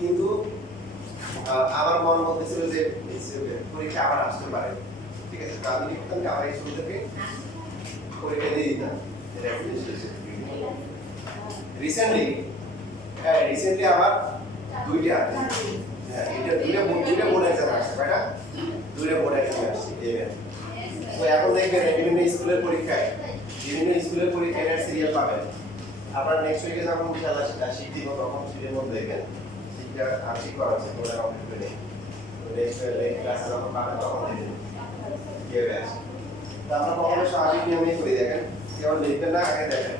কিন্তু আমার মন বলতেছিল যে পরীক্ষা আবার আসতে পারে, ঠিক আছে? তো আমি কি করতাম, আবার এই শুরু থেকে পরীক্ষা দিয়ে দিতাম। রিসেন্টলি আমার দুইটা বোর্ড এক্সাম আসছে, কয়টা? দুইটা বোর্ড এক্সাম আসছে। তো এখন দেখবেন বিভিন্ন স্কুলের পরীক্ষায় সিরিয়াল পাবেন। আপনার নেক্সট উইকে যখন ইনশাআল্লাহ সেটা শিখতে হবে, তখন সিরিয়াল মধ্যে দেখবেন শিক্ষা আর্থিক করা আছে পুরো কমপ্লিট করে নেক্সট ক্লাসে যখন পাবেন তখন দেখবেন কিভাবে আসে। তো আমরা কখনো স্বাভাবিক নিয়মে করে দেখেন, কেবল লিখবেন না, আগে দেখেন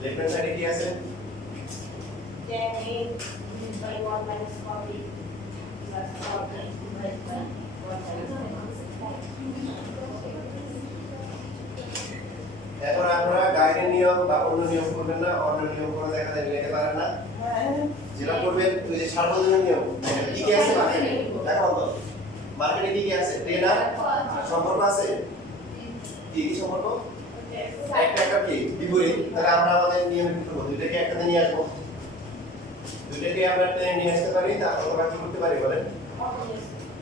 লেফট হ্যান্ড সাইডে কি আছে? এখন আপনারা গাইডের নিয়ম বা অন্য নিয়ম করবেন না, অন্য নিয়ম করে দেখা যায় নিতে পারেন না। যেটা করবেন ওই যে সার্বজনীন নিয়ম, কি কি আছে মার্কেটে দেখো তো, মার্কেটে কি কি আছে? ট্রেনার সম্পর্ক আছে, কি কি সম্পর্ক? একটা কি বিপরীত। তাহলে আমরা আমাদের নিয়মে কি করব? দুইটাকে একসাথে নিয়ে আসবো, দুইটাকে আমরা টেনে নিয়ে আসতে পারি, তারপর আমরা কি করতে পারি বলেন?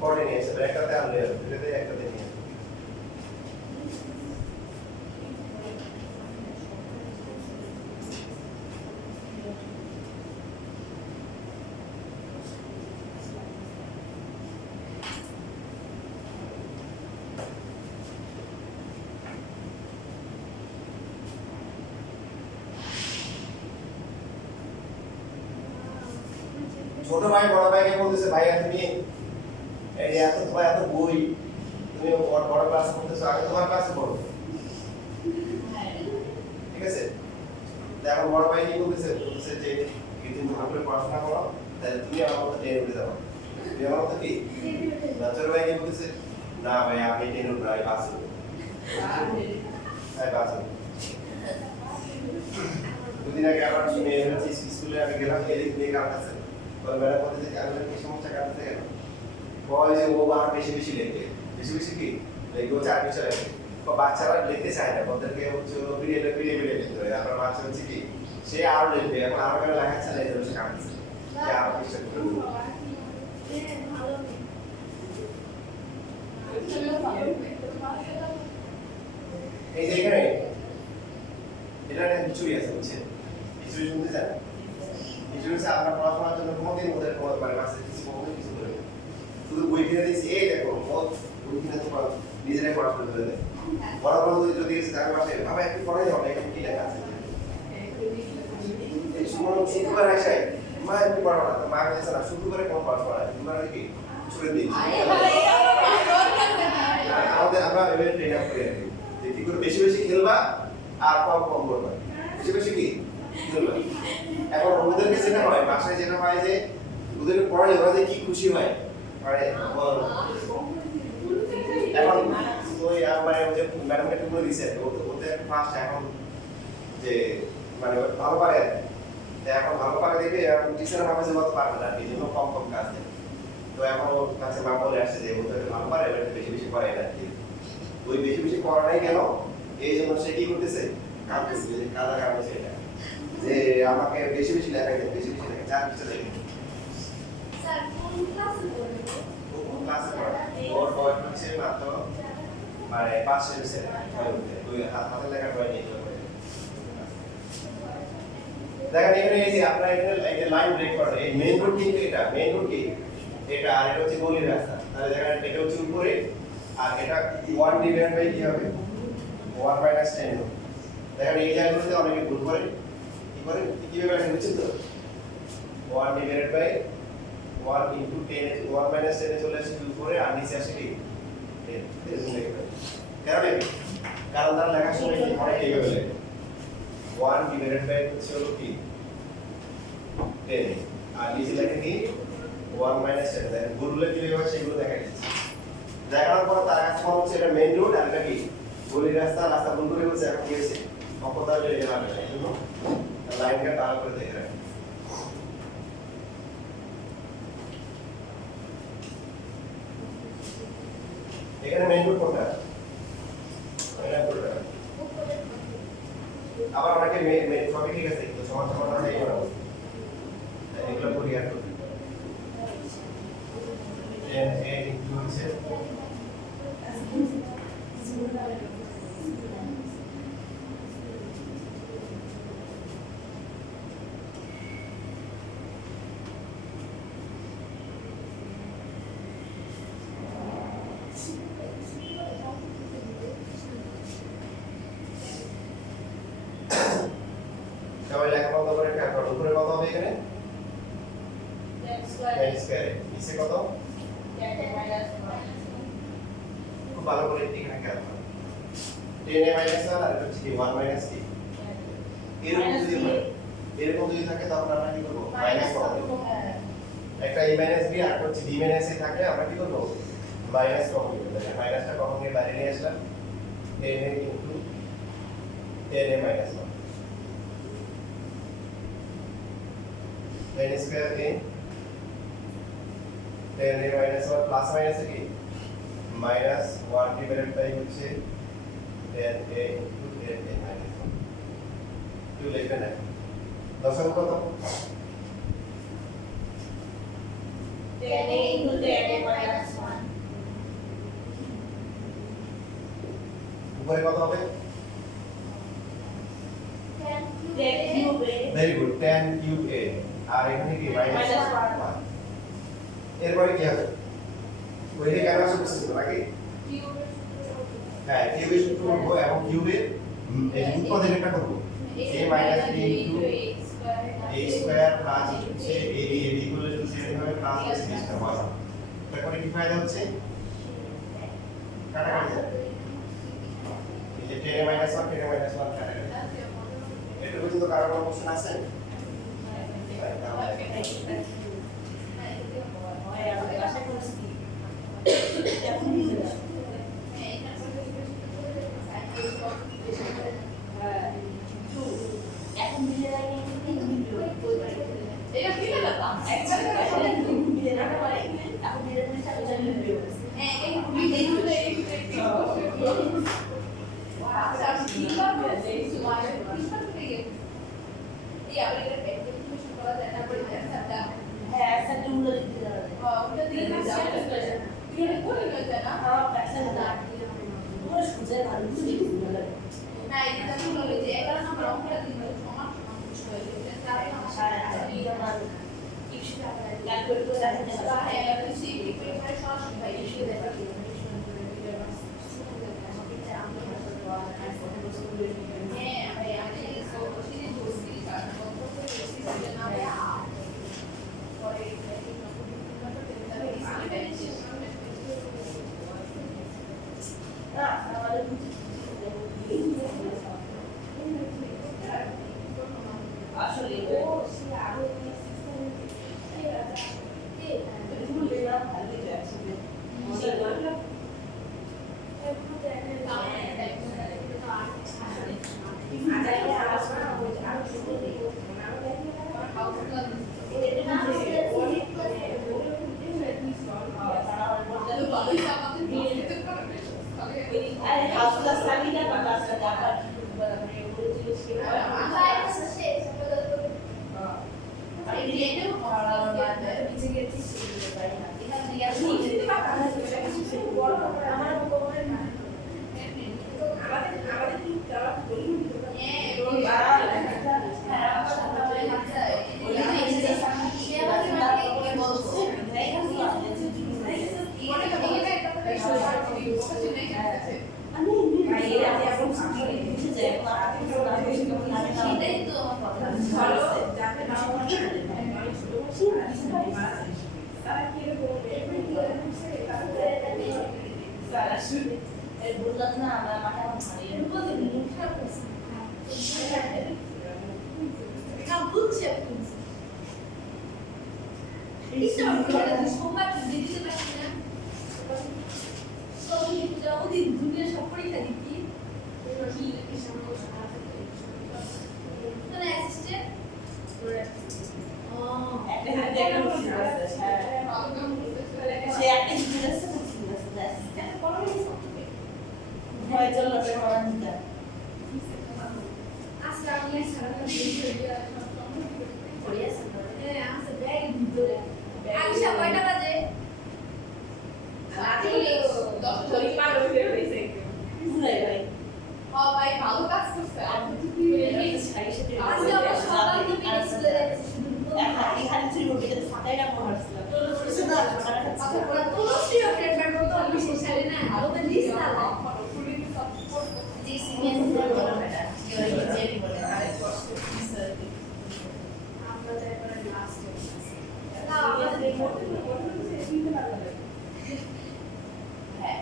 পরে নিয়ে আসতে পারি, একটাতে আনলে দুইটাতে একসাথে নিয়ে আসবো। ছোট ভাই বড় ভাইকে বলতেছে, ভাইয়া তুমি এই এত তোমার এত বই, তুমি বড় ক্লাস করতেছো, আগে তোমার ক্লাসে পড়ো, ঠিক আছে? এখন বড় ভাই কি বলতেছে যে তুমি ভালো করে পড়াশোনা করো, তাহলে তুমি আমার মতো টেনে উঠে যাবো। তুমি আমার মতো কি? ছোট ভাই কি বলতেছে, না ভাই আমি টেনে উঠবো, আমি পাস হবো, দুদিন আগে আবার শুনে স্কুলে আমি গেলাম, এদিক দিয়ে কাজ আছে, ম্যাডাম বলতে যে আমি কি সমস্যা কাটতে গেল, বয় যে ও আর বেশি বেশি লেখে, বেশি বেশি কি লেখে, ও 4 বিষয় লেখে। বাচ্চারা লিখতে চায় না, ওদেরকে হচ্ছে পিড়িয়ে লিখতে হয়। আপনার বাচ্চা হচ্ছে কি, সে আরো লিখবে, এখন আরো কেন লেখা চায় না, সে কাটছে, সে আরো চেষ্টা করবে। এই যে এখানে এটা একটা হিস্ট্রি আছে, বুঝছেন? হিস্ট্রি শুনতে চান? হিস্ট্রি হচ্ছে আপনার পড়াশোনার জন্য কোনোদিন ওদের মানে মাসে কিছু কোনোদিন কিছু করে শুধু বই কিনে দিচ্ছি, এই দেখো বই কিনে তোমার নিজেরাই পড়াশোনা করে দেয়। বড় বড় যদি তার পাশে বাবা একটু পড়াই হবে, এখানে কি লেখা আছে? শুক্রবার আসে মা একটু পড়া না, মা বলেছে না শুক্রবারে কোনো পড়াশোনা নাই, তোমরা কি ছুড়ে দিই। আমাদের আমরা এভাবে ট্রেন আপ করে রাখি যে কি করে বেশি বেশি খেলবা আর কম কম করবা, বেশি বেশি কি খেলবা। এখন ওদেরকে যেটা হয়, বাসায় যেটা হয় যে ওদেরকে পড়ালে ওরা যে কি খুশি হয়, মানে এখন ওই মানে যে ম্যাডামকে একটু বলে দিছে ওদের ফার্স্ট এখন যে মানে ভালো পারে, এখন ভালো পারে দেখে এখন টিচার ভাবে যে মত পারবে না, এই জন্য কম কম কাজ দেয়। তো তো এখন ওর কাছে মা বলে আসছে যে ও তো ভালো পারে, এবার বেশি বেশি করে না। ওই বেশি বেশি করা নাই কেন, এই জন্য সে কি করতেছে, কাঁদতেছে, যে কাদা কাঁদছে এটা, যে আমাকে বেশি বেশি লেখাই দেন, বেশি বেশি লেখাই, চার পিছনে লেখে। স্যার কোন ক্লাসে পড়বে? কোন ক্লাসে পড়ে? ওর বয়স হচ্ছে মাত্র মানে 5 সেমিস্টার, দুই হাতে লেখা হয় নি। দেখেন এখানে এই যে আপনারা এখানে এই যে লাইন ব্রেক করেন, এই মেইন রোড কিন্তু এটা, মেইন রোড কি এটা, আর এটা হচ্ছে গলির রাস্তা। তাহলে দেখেন এটা হচ্ছে উপরে, আর এটা 1 ডিভাইড বাই কি হবে, 1 মাইনাস 10 হবে। দেখেন এই জায়গাগুলোতে অনেকে ভুল করে, কি করে কিভাবে আসে বুঝছেন তো, 1 ডিভাইড বাই 1 ইনটু 10, 1 মাইনাস 10 এ চলে আসে উপরে, আর নিচে আসে কি 10, এরকম লিখবেন। কারণ তারা লেখার সময় কি করে এইভাবে লেখে, 1 ডিভাইডেড বাই হচ্ছে হলো কি 10, আর নিচে লেখে কি 1 মাইনাস 10। দেখেন ভুলগুলো কি হয় সেগুলো দেখা যাচ্ছে। দেখানোর পর তার কাছে মনে হচ্ছে এটা মেইন রোড, আর এটা কি গলির রাস্তা, রাস্তা ভুল করে বলছে, এখন কি হয়েছে অপদার লেগে যাবে, এই জন্য লাইনটা তার করে দেখে রাখেন। এখানে মেইন রোড কোনটা, এটা কোনটা, আবার অনেকে মেইন সবই ঠিক আছে কিন্তু সমান সমান আছে এই বরাবর, এগুলো পরিহার করতে 10 8 ইনটু হচ্ছে সবাই লেখা বন্ধ করে খেয়াল করো, উপরে কত হবে এখানে 10 স্কয়ার, নিচে কত, খুব ভালো করে এখানে খেয়াল করো, 10 এ মাইনাস 1 আর এটা হচ্ছে 1 মাইনাস কি, এরকম যদি থাকে তখন আমরা কি করব, মাইনাস করব, একটা a মাইনাস b আর হচ্ছে b মাইনাস a থাকলে আমরা কি করব, মাইনাস কমন করব। দেখেন মাইনাসটা কমন নিয়ে বাইরে নিয়ে আসলাম, 10 a into 10 a minus 1, 10 square a 10 a minus 1 plus minus কি মাইনাস 1 ডিভাইডেড বাই হচ্ছে 10 a ইনটু 10 a মাইনাস 1, কি লিখবেন না দশমিক কত, 10 into 10 minus 1. উপরে কত হবে, 10 cube A. Very good, 10 cube a, আর এখানে কি মাইনাস Minus 1, এরপরে কি হবে, ওইটা কেন আসছে বুঝছেন তো নাকি, হ্যাঁ কিউবে সূত্র করবো এবং কিউবে এই উৎপাদক একটা করবো, a minus b into a square plus হচ্ছে a b equal to same হবে প্লাস c স্কয়ার হয়। তারপরে কি ফায়দা হচ্ছে, কাটাকাটি যাবে, এই যে 10 মাইনাস 1 10 মাইনাস 1 কাটাকাটি, এটা পর্যন্ত কারো কোনো কোশ্চেন আছে, বললাম না আমরা মাঠে বুঝছে সোমবার দিতে পারছি না ওদিন দুনিয়া সব পরীক্ষা দিচ্ছি অ্যাসিস্ট্যান্ট সে একটা আজকে আমি আলিশা কয়টা বাজে ভাই ভালো কাজ করছে আজকে আমরা সকাল থেকে স্কুলে যাচ্ছি এখানে ছিল বিকেল 7টা পড়া ছিল তো সিও ফ্রেন্ড বাট তো আমি শেষালে না আর ওদের লিস্ট না জি সিনিয়র বলে ম্যাডাম জেরি বলে আমরা যাই করে লাস্ট না আমাদের হ্যাঁ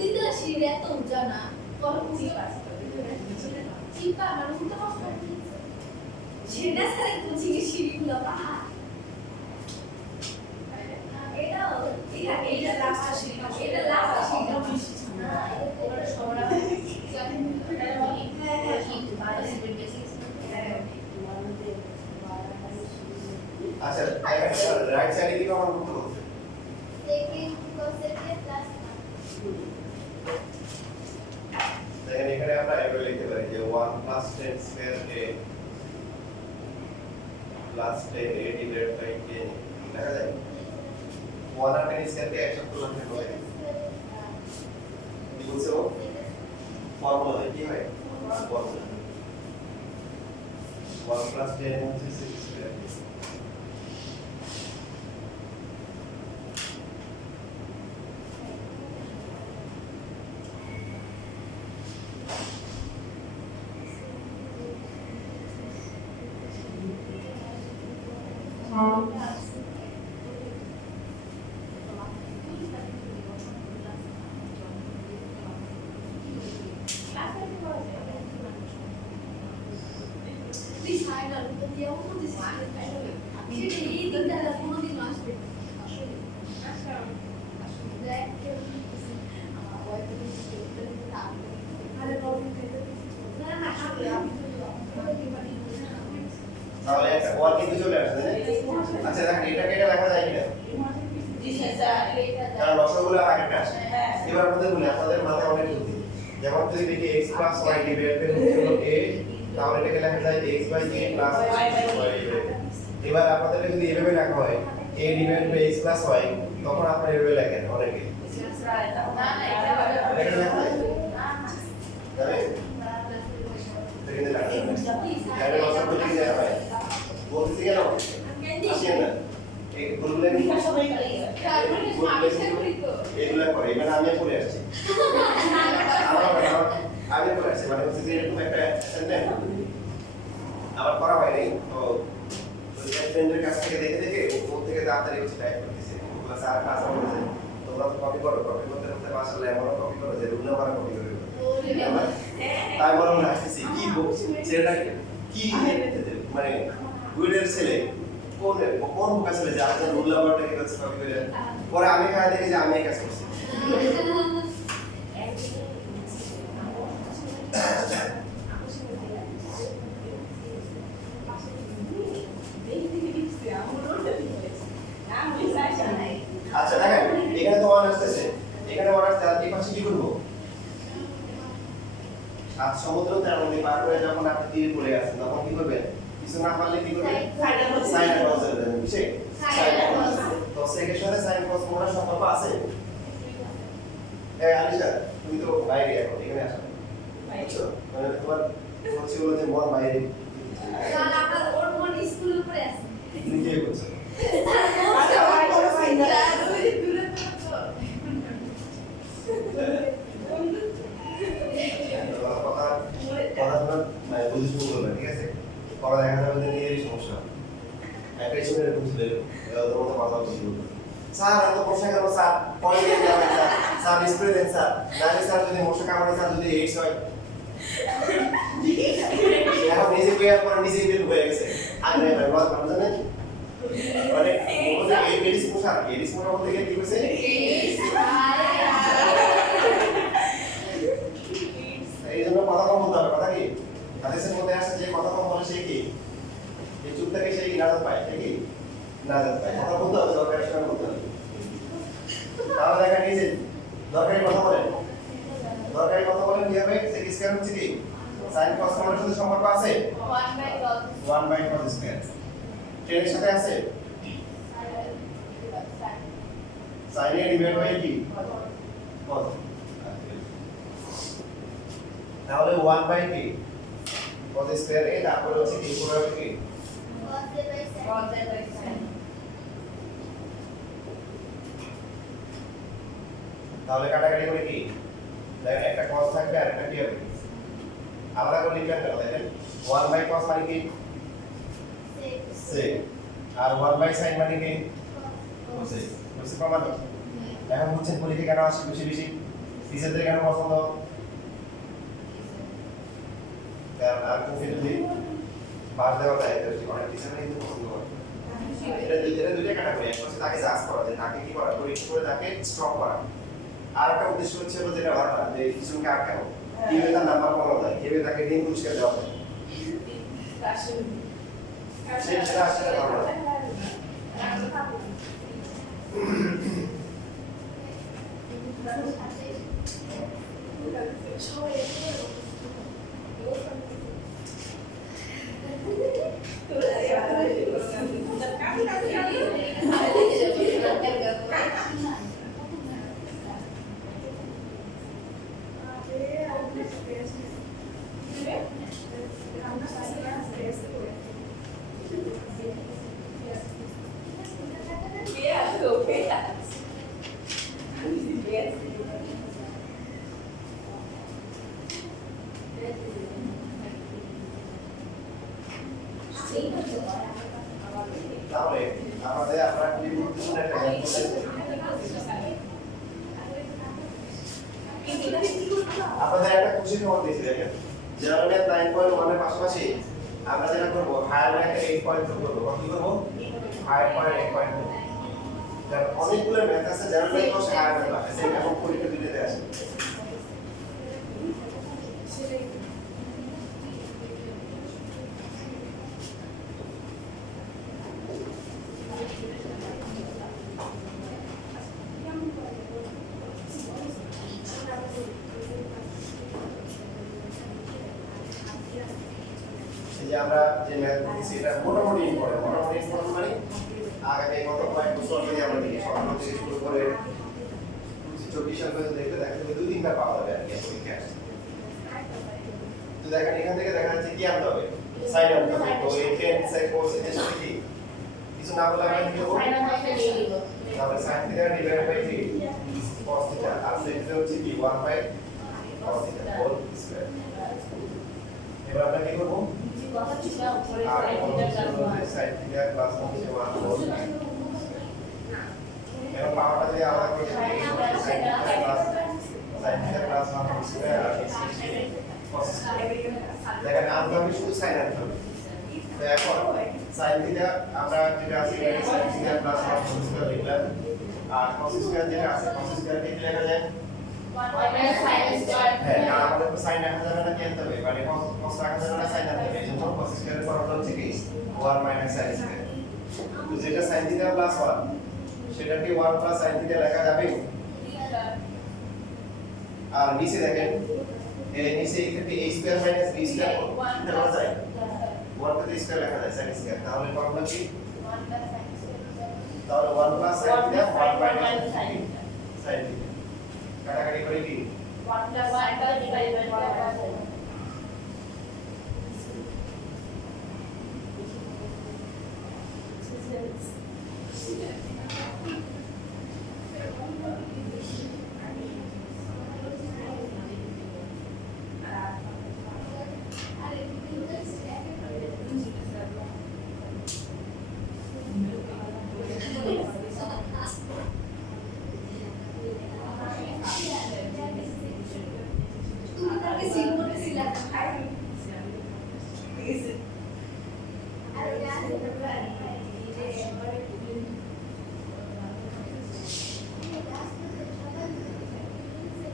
দিতে আসি এত জানা তোর চিপা মানে উল্টো পাশে সেটা সারা কোচিং এর সিঁড়িগুলো পাহা এটা লাস্ট সিঁড়ি এটা লাস্ট সিঁড়ি বেশি না এটা সবরা হ্যাঁ কিন্তু বাইরে সিঁড়ি বেশি আচ্ছা রাইট সাইডে কি কমন করতে হবে সেকেন্ড কনসেপ্টে প্লাস দেখেন এখানে আমরা এভাবে লিখতে পারি যে 1 plus 10 square a plus 10 a divided by 10 দেখা যায় 1 আর 10 স্কয়ার কে একসাথে লিখতে বলে কি বলছো ফর্মুলা কি হয় ফর্মুলা 1 plus 10 হচ্ছে 6 স্কয়ার তাহলে একটা ওয়ান কিন্তু চলে আসছে আচ্ছা দেখেন এটাকে এটা লেখা যায় কিনা কারণ রসগোল্লা আগেটা আসে এবার আমাদের বলি আপনাদের মাথায় অনেক বুদ্ধি যেমন যদি দেখি x plus y divide by হলো a তাহলে এটাকে লেখা যায় x by a plus y এবার আপনাদের যদি এভাবে লেখা হয় a divide by x plus y তখন আপনারা এভাবে লেখেন অনেকে না না এটা লেখা যায় তবে দেখেন লেখা যায় এটা রসগোল্লা কি লেখা হয় বলতে গেল আসেন না এই গুলোগুলো সবাই করে এগুলো করে এবার আমি পড়ে আসছি আমি পড়ে আসছি মানে হচ্ছে যে এরকম একটা সেন্টেন্স আমার পড়া হয় নাই তো ফ্রেন্ডের কাছ থেকে দেখে দেখে ওর থেকে তাড়াতাড়ি হচ্ছে টাইপ করতেছে ওগুলো স্যার কাজ বলেছে তোমরা তো কপি করো কপি করতে করতে মাশাআল্লাহ এমনও কপি করো যে রুনা মারা কপি করে তাই বললাম না আসছি কি ছেলেটা কি মানে গুইডের ছেলে কোন বুকা ছেলে যার জন্য রুল নাম্বারটাকে কাছে কপি করে পরে আমি খায় দেখি যে আমি কাজ করছি আচ্ছা দেখেন এখানে তো ওয়ান আসতেছে এখানে ওয়ান আসছে আর এই পাশে কি করব সাত সমুদ্র তার নদী পার করে যখন আপনি তীরে পড়ে আছেন তখন কি করবেন কিছু না পারলে কি করবেন সাইড ক্রস করে দেবেন বুঝছেন সাইড ক্রস তো sec এর সাথে sin cos কোণের সম্পর্ক আছে? এই আলিশা তুমি তো বাইরে এখন এখানে আসো বুঝছো মানে তোমার হচ্ছে হলো যে মন বাইরে স্যার আপনার ওর মন স্কুলের উপরে আছে তুমি কি করছো কথা মানে বুঝে শুরু করবে ঠিক আছে পরে দেখা যাবে যে নিজেরই সমস্যা একটাই শুনে বুঝলে তোমার তো কথা বলতে শুরু করবে স্যার এত মশা কেন স্যার পরে যাবেন স্যার স্যার স্প্রে দেন স্যার নাহলে স্যার যদি মশা কামড়ে স্যার যদি এইডস হয় এখন নিজে পেয়ার পরে নিজেই বের হয়ে গেছে আর নাই ভাই বাদ ভালো জানেন মানে ওদের এই এডিস মশা বলতে গিয়ে কি হয়েছে এই জন্য কথা কম বলতে হবে কথা কি হাদিসের মধ্যে আসছে যে কথা কম বলে সে কি এই চুপ থেকে সেই নাজাত পায় সে কি নাজাত পায় কথা বলতে হবে দরকারের সময় বলতে হবে তাহলে দেখা নিয়েছে দরকারি কথা বলেন কি হবে sec স্কয়ার হচ্ছে কি sin cos কোণের সাথে সম্পর্ক আছে 1/cos স্কয়ার tan এর সাথে আছে sin এ ডিভাইড বাই কি cos তাহলে 1 বাই কি cos স্কয়ার এ তারপর হচ্ছে কি পুরো হবে কি তাহলে কাটাকাটি করে কি দেখেন একটা cos থাকবে আর একটা কি হবে আলাদা করে লিখবেন কেন দেখেন 1 বাই cos মানে কি sec আর 1 বাই sin মানে কি cosec বুঝতে পারলাম এখন বুঝছেন পরীক্ষা কেন আসে বেশি বেশি টিচারদের কেন পছন্দ কারণ আর কোন যদি পাস দেওয়া যায় তো অনেক টিচাররা কিন্তু পছন্দ করে এটা দুইটা ক্যাটাগরি একটা হচ্ছে তাকে জাজ করা যায় তাকে কি করা পরীক্ষা করে তাকে স্টপ করা আর একটা উদ্দেশ্য হচ্ছে যেটা ভালো যে কিছুকে আটকানো কিভাবে তার নাম্বার কমানো যায় কিভাবে তাকে দিন পুরস্কার দেওয়া যায় সেটা আসলে ভালো না তাহলে আমাদের আমরা কি গুরুত্বপূর্ণ একটা আপনাদের একটা খুশি খবর দিয়েছি দেখেন জেনারেল 9.1 এর পাশাপাশি আমরা যেটা করব হায়ার র্যাঙ্ক 8.2 করব কত করব হায়ার পয়েন্ট 8.2 কারণ অনেকগুলো ম্যাথ আছে জেনারেল তো হায়ার র্যাঙ্ক আছে সেটা এখন পরীক্ষা দিতে আসে যে আমরা যে ম্যাথ দিছি এটা মোটামুটি ইম্পর্টেন্ট মানে আগামী কত কয়েক বছর যদি আমরা দেখি সকাল থেকে শুরু করে 24 সাল পর্যন্ত দেখতে দেখা যাবে 2-3টা পাওয়া যাবে আর কি পরীক্ষা আসছে তো দেখেন এখান থেকে দেখা যাচ্ছে কি আনতে হবে সাইন আনতে হবে তো এই টেন সাইন কোস এর সাথে কি কিছু না বলে আমরা কি করব তাহলে sine theta divide by 3 cos theta আর সেটা হচ্ছে কি 1 by cos theta whole square এবার আমরা কি করব আর সাইন থিটা প্লাস 1 হোল এর পাওয়ারটা যদি আলাদা করে sine theta plus 1 whole square আর cos দেখেন আমরা শুধু সাইন আনতে হবে তো এখন সাইন থিটা আমরা যেটা আছে sine theta plus 1 whole square লিখলাম আর cos স্কয়ার যেটা আছে cos স্কয়ার কে কি লেখা যায় 1 sin স্কয়ার হ্যাঁ কারণ আমাদের তো সাইন রাখা যাবে না কি আনতে হবে মানে cos রাখা যাবে না সাইন আনতে হবে এজন্য cos স্কয়ারের ফর্মুলা হচ্ছে কি 1 sin স্কয়ার তো যেটা sin থিটা প্লাস 1 সেটাকে 1 প্লাস sin থিটা লেখা যাবে আর নিচে দেখেন এই নিচে এখানে a square minus b square এটা বলা যায় 1 কে স্কয়ার লেখা যায় sin স্কয়ার তাহলে ফর্মুলা কি তাহলে 1 plus sin One theta plus 1 sin one minus minus sin theta. sin theta কাটাকাটি করে কি 1 plus sin theta divided by 1 plus sin. তুমি তাকে সিল করতেছিলা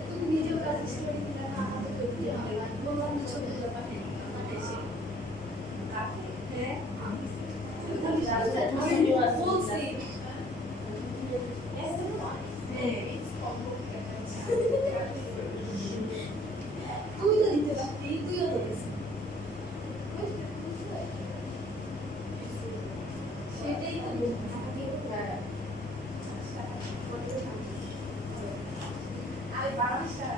তুমি নিজেও কাজ ছিল না আমাকে করতে হবে বললাম ছবিগুলো পাঠিয়ে হ্যাঁ বলছি তুই তো দিতে পারতি তুইও তো দিস সেটাই তো আরে বাংলাদেশটা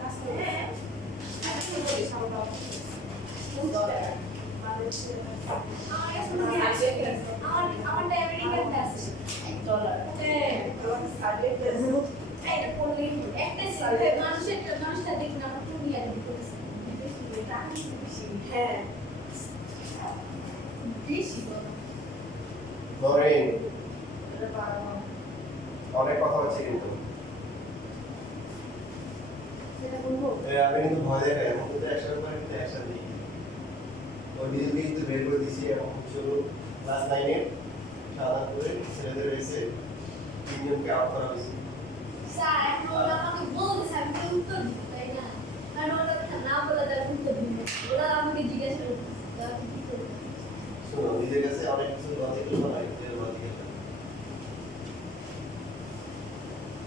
কাজ করে হ্যাঁ আমি বলি সামনে আমার ডায়াবেটিক আছে $1. হ্যাঁ এটা করলে একটা মানুষটা দেখি না আমার তুমি আর হ্যাঁ বেশি নরেন অনেক কথা হচ্ছে কিন্তু সেটা বলবো আমি কিন্তু ভয় দেখাই এখন কিন্তু অ্যাকশন করে কিন্তু অ্যাকশন দিই ওই নিজেকে কিন্তু বের করে দিছি এখন শুরু ক্লাস 9 এর সাধারণ করে ছেলেদের রয়েছে তিনজনকে আউট করা হয়েছে স্যার এখন ওরা আমাকে বলছে আমি তো উত্তর দিব তাই না কারণ ওরা কথা না বলে তার উত্তর দিব ওরা আমাকে জিজ্ঞাসা করছে শোনো নিজের কাছে অনেক কিছু লজিক শোনাই যে লজিক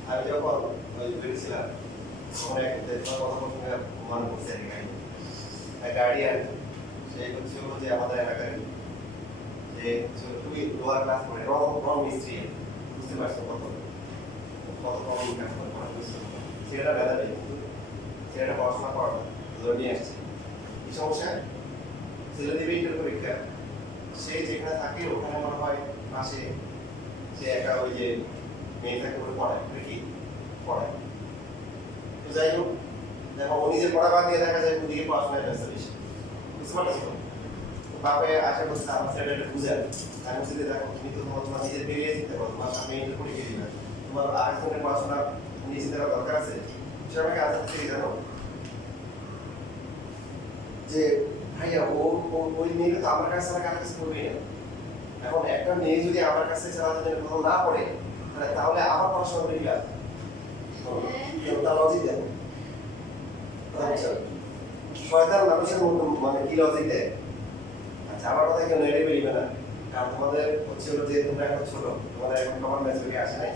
আমি যখন ওই বেরিয়েছিলাম তখন এক দেখলাম কথা প্রসঙ্গে মনে পড়ছে এক গার্ডিয়ান সে হচ্ছে হলো যে আমাদের এলাকার যে খুবই লোয়ার ক্লাস করে রং মিস্ত্রি বুঝতে পারছো কত কম ইনকাম করে ছেলেটা মেধাবী কিন্তু ছেলেটা পড়াশোনা করা ধরে নিয়ে আসছে কি সমস্যা ছেলে দেবে ইন্টার পরীক্ষা সে যেখানে থাকে ওখানে মনে হয় পাশে সে একা ওই যে মেয়ে থাকে বলে পড়ায় কি পড়ায় তো যাই হোক দেখো ও নিজের পড়া বাদ দিয়ে দেখা যায় ওদিকে পড়াশোনায় ব্যস্ত বেশি বুঝতে পারছো বাপে আশা করছে আমার ছেলেটা বুঝে আমি বলছি যে দেখো তুমি তো তোমার নিজের বেরিয়ে যেতে পারো তোমার সামনে ইন্টার পরীক্ষা দিবে তোমার আরেকজনের পড়াশোনা নিয়ে যেতে দরকার আছে সেটা আমাকে আজাদ থেকে জানো যে ভাইয়া ওই মেয়ে তো আমার কাছে কার কাছে করবে না এখন একটা মেয়ে যদি আমার কাছে ছাড়া যদি কোথাও না পড়ে তাহলে আমার পড়াশোনা করে কি লাভ তার লজিক দেখো শয়তান মানুষের মতো মানে কি লজিক দেয় আচ্ছা আমার কথা কেউ নেড়ে বেরিবে না কারণ তোমাদের হচ্ছে হলো যে তোমরা এখন ছোট তোমাদের এখন কমন ম্যাচুরিটি আসে নাই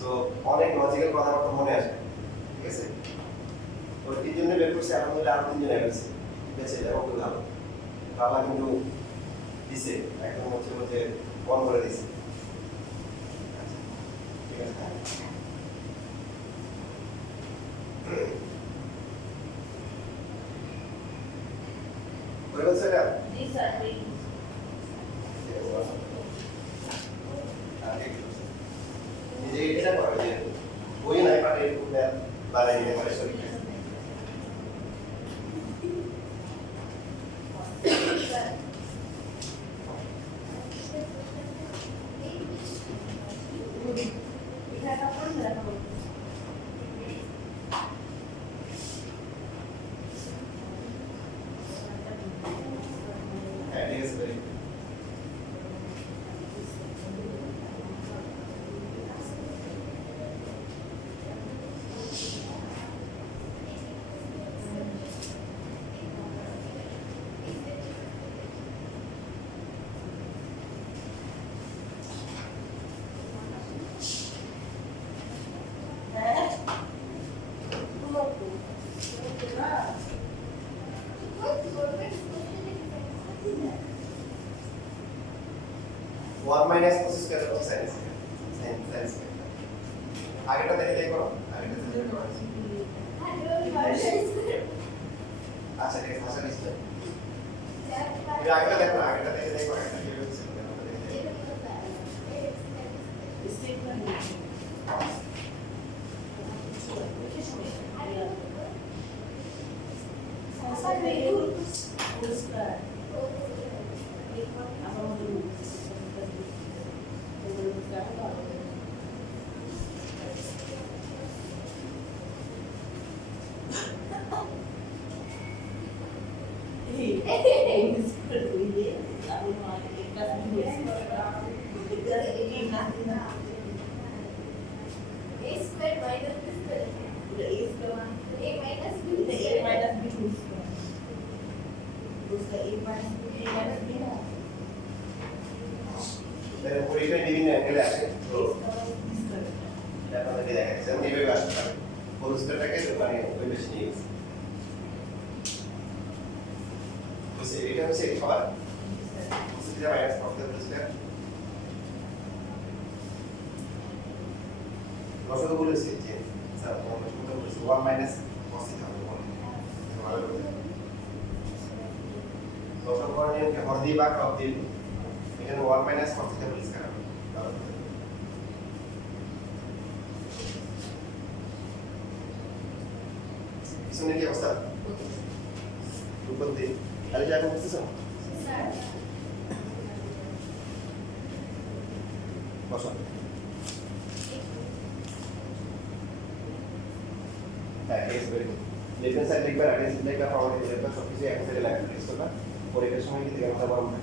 তো অনেক লজিক্যাল কথাবার্তা মনে আসে ঠিক আছে তো তিনজনে বের করছে আলহামদুলিল্লাহ আরো তিনজনে গেছে বেঁচে যাবো খুব ভালো বাবা কিন্তু দিছে একদম হচ্ছে যে বন্ধ করে দিছে ঠিক আছে ওই বলছে এটা These are three. নিজে এটা করে যে ওই নাই পারে বাড়াই দিতে পারে শরীরে 1 মাইনাস cos স্কয়ার হচ্ছে sin স্কয়ার sin স্কয়ার আগেটা দেখে করো আগেটা দেখে করো আচ্ছা ঠিক আছে ভাষা লিখতে তুমি আগেটা দেখো না, আগেটা দেখে আগেটা কি হচ্ছে এর পরীক্ষায় বিভিন্ন অ্যাঙ্গেলে আসে তো এটা আপনাদেরকে দেখাচ্ছি যেমন এইভাবে আসতে পারে হোল স্কয়ারটাকে মানে ওই বেশি নিয়ে গেছে বুঝছে এটা হচ্ছে সবার বুঝতে minus of the whole square লসাগু বলেছে যে স্যার আমরা শুনতে বলেছি 1 মাইনাস cos থিটা হবে ভালো করে লসাগু করার নিয়মকে হর দিয়ে ভাগ অফ দিয়ে এখানে 1 মাইনাস cos থিটা বলেছে কারণ পিছনে কি অবস্থা উপর দিয়ে তাহলে কি এখন বুঝতেছো বসো হ্যাঁ ঠিক আছে very good left hand side লিখবা রাইট হ্যান্ড সাইড লিখবা পাওয়ার লিখবা সব কিছু এক সাইডে লেখা প্রেস করবা পরীক্ষার সময় কি দেখে বড় মনে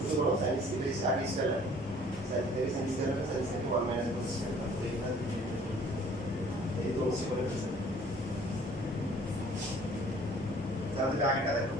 শুরু করো সাইন্স ইংলিশ আগে স্টাইল সাইন্স থেকে সাইন্স স্টাইল সাইন্স থেকে 1 মাইনাস cos স্কয়ার তারপরে এখানে এই তো অবশ্যই করে ফেলছেন তাহলে আগেটা দেখো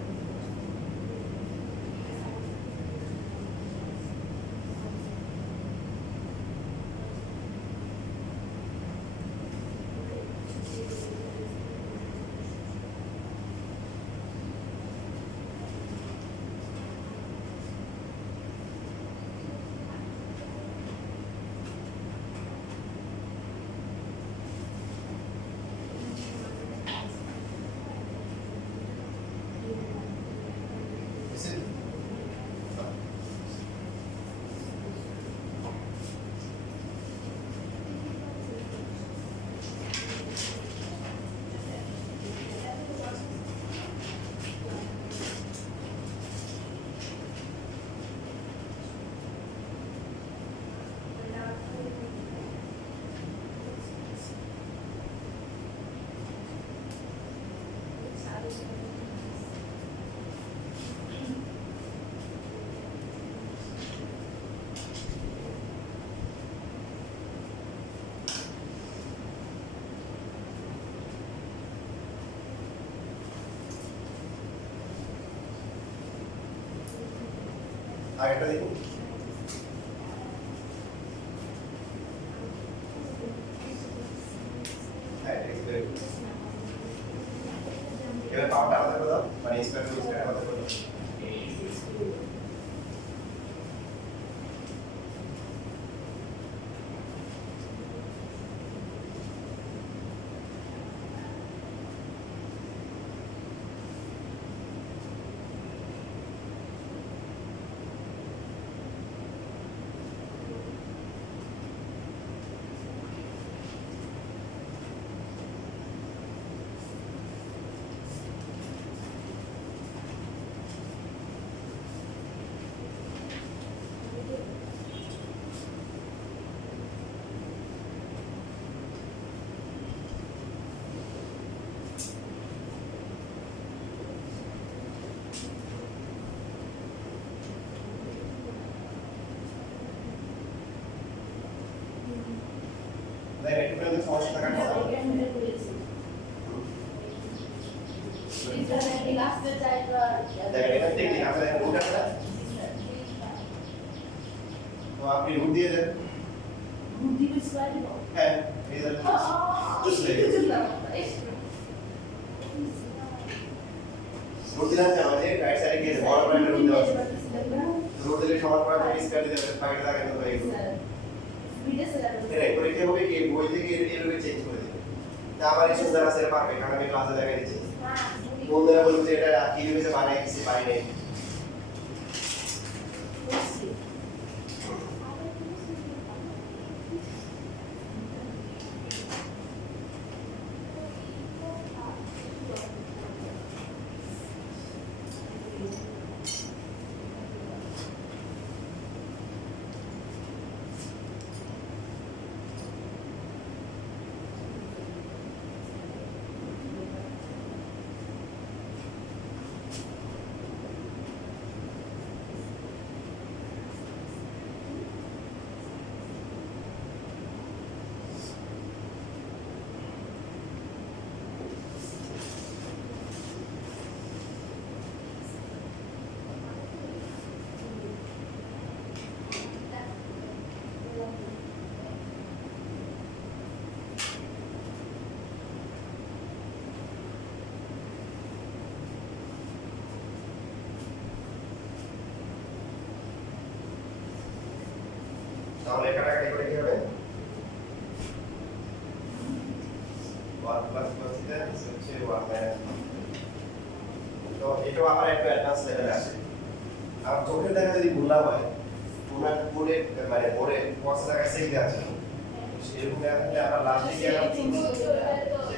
আগেটা দেখুন হ্যাঁ ঠিক আছে এবার পাওয়ারটা আলাদা করে দাও মানে স্কয়ার টু স্কয়ার আলাদা করে দাও একটু সমস্যা থাকার কথা দেখেন এটা টেকনিক আছে রুট আছে তো আপনি রুট দিয়ে দেন রুট দিয়ে স্কয়ার দিব হ্যাঁ এই দেন রুট দিলে আমাদের রাইট সাইডে গিয়ে বড় করে রুট দেওয়া কাটি দেবে পাকেটে থাকে না তো এগুলো স্যার ভিডিও স্যার এর পরীক্ষা হবে কি বই থেকে এভাবে চেঞ্জ করে দিবে তা আমার এই সুন্দর আছে পারবে কারণ আমি ক্লাসে দেখাই দিচ্ছি বন্ধুরা বলছে যে এটা কি ভেবেছে বানাই কিছু পাই নাই বুঝছি তাহলে কাটাকাটি করে কি হবে 1 প্লাস থিটা হচ্ছে 1 মাইনাস তো এটা আবার একটু অ্যাডভান্স লেভেলে আসে আর চোখের দেখা যদি ভুল না হয় তোমরা বোর্ডে মানে বোর্ডে কত জায়গায় সেভ দেওয়া আছে সেরকম দেখা থাকলে আমরা লাস্টে গিয়ে আমরা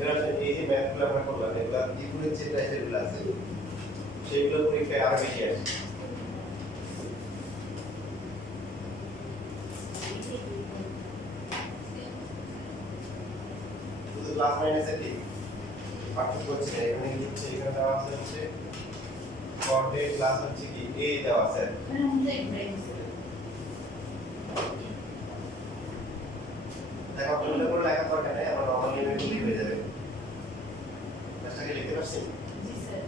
এরা এই যে ম্যাথগুলো আমরা করলাম এগুলা দ্বিগুণের যে টাইপের আছে সেগুলো পরীক্ষায় আরো বেশি আসে শুধু প্লাস মাইনাসের কি পার্থক্য হচ্ছে এখানে কি হচ্ছে এখানে দেওয়া আছে হচ্ছে cot a প্লাস হচ্ছে কি a দেওয়া আছে দেখো তুলনা করে লেখা দরকার নেই আমরা নরমাল নিয়মে করলেই হয়ে যাবে কাজটাকে লিখতে পারছি জি স্যার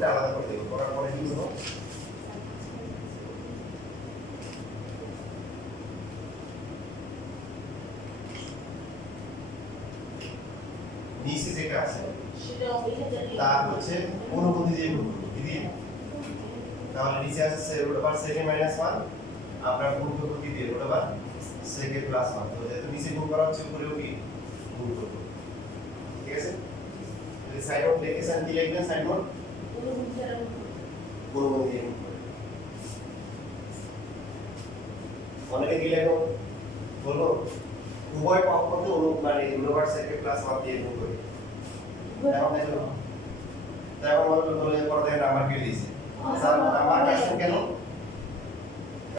অনুপাতটা আলাদা করে দেব করার পরে কি হলো নিচে যেটা আছে সেটা ওইখানে তা হচ্ছে অনুভূতি দিয়ে গুণ করব কি দিয়ে তাহলে নিচে আছে √(sec - 1) আপনার গুণ করব কি দিয়ে √(sec + 1) তো যেহেতু নিচে গুণ করা হচ্ছে উপরেও কি গুণ করব ঠিক আছে তাহলে সাইড নোট লিখেছেন কি লিখবেন সাইড নোট অনুভূতি দিয়ে গুণ করব অনেকে কি লেখো বলো উভয় পক্ষকে মানে √(sec + 1) দিয়ে গুণ করি এখন দেখো তারপর বলে পরে নাম্বার কেটে দিয়েছে স্যার নাম্বার কাটছেন কেন